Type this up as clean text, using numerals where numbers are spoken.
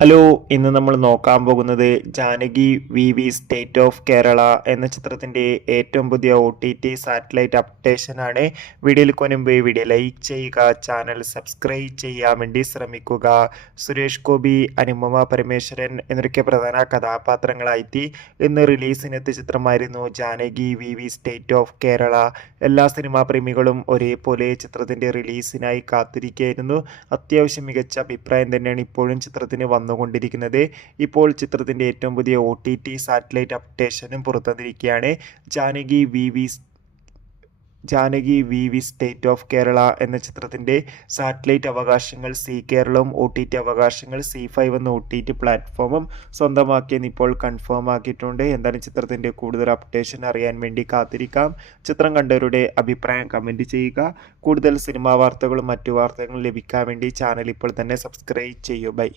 Hello, ഇന്ന് നമ്മൾ നോക്കാൻ പോകുന്നത് Janaki V state of Kerala എന്ന ചിത്രത്തിൻ്റെ ഏറ്റവും പുതിയ OTT സാറ്റലൈറ്റ് അപ്ഡേഷനാണ്. വീഡിയോയിൽ മുൻപ് വീഡിയോ ലൈക്ക് ചെയ്യുക, ചാനൽ സബ്സ്ക്രൈബ് ചെയ്യാൻ വേണ്ടി ശ്രമിക്കുക. സുരേഷ് ഗോപി, അനുപമ പരമേശ്വരൻ എന്നൊക്കെ പ്രധാന കഥാപാത്രങ്ങളായിട്ട് ഇന്ന് റിലീസിനെത്തിയ ചിത്രമായിരുന്നു Janaki V state of Kerala. എല്ലാ സിനിമാ പ്രേമികളും ഒരേപോലെ ചിത്രത്തിൻ്റെ റിലീസിനായി കാത്തിരിക്കുകയായിരുന്നു. അത്യാവശ്യം മികച്ച അഭിപ്രായം തന്നെയാണ് ഇപ്പോഴും ചിത്രത്തിന് വന്നുകൊണ്ടിരിക്കുന്നത്. ഇപ്പോൾ ചിത്രത്തിൻ്റെ ഏറ്റവും പുതിയ OTT സാറ്റലൈറ്റ് അപ്ഡേഷനും പുറത്തുവന്നിരിക്കുകയാണ്. Janaki V state of Kerala എന്ന ചിത്രത്തിൻ്റെ സാറ്റലൈറ്റ് അവകാശങ്ങൾ സി കേരളവും OTT അവകാശങ്ങൾ C5 എന്ന OTT പ്ലാറ്റ്ഫോമും സ്വന്തമാക്കിയെന്ന് ഇപ്പോൾ കൺഫേം ആക്കിയിട്ടുണ്ട്. എന്താണ് ചിത്രത്തിൻ്റെ കൂടുതൽ അപ്ഡേഷൻ അറിയാൻ വേണ്ടി കാത്തിരിക്കാം. ചിത്രം കണ്ടവരുടെ അഭിപ്രായം കമൻറ്റ് ചെയ്യുക. കൂടുതൽ സിനിമാ വാർത്തകളും മറ്റു വാർത്തകളും ലഭിക്കാൻ വേണ്ടി ചാനൽ ഇപ്പോൾ തന്നെ സബ്സ്ക്രൈബ് ചെയ്യൂ. ബൈ.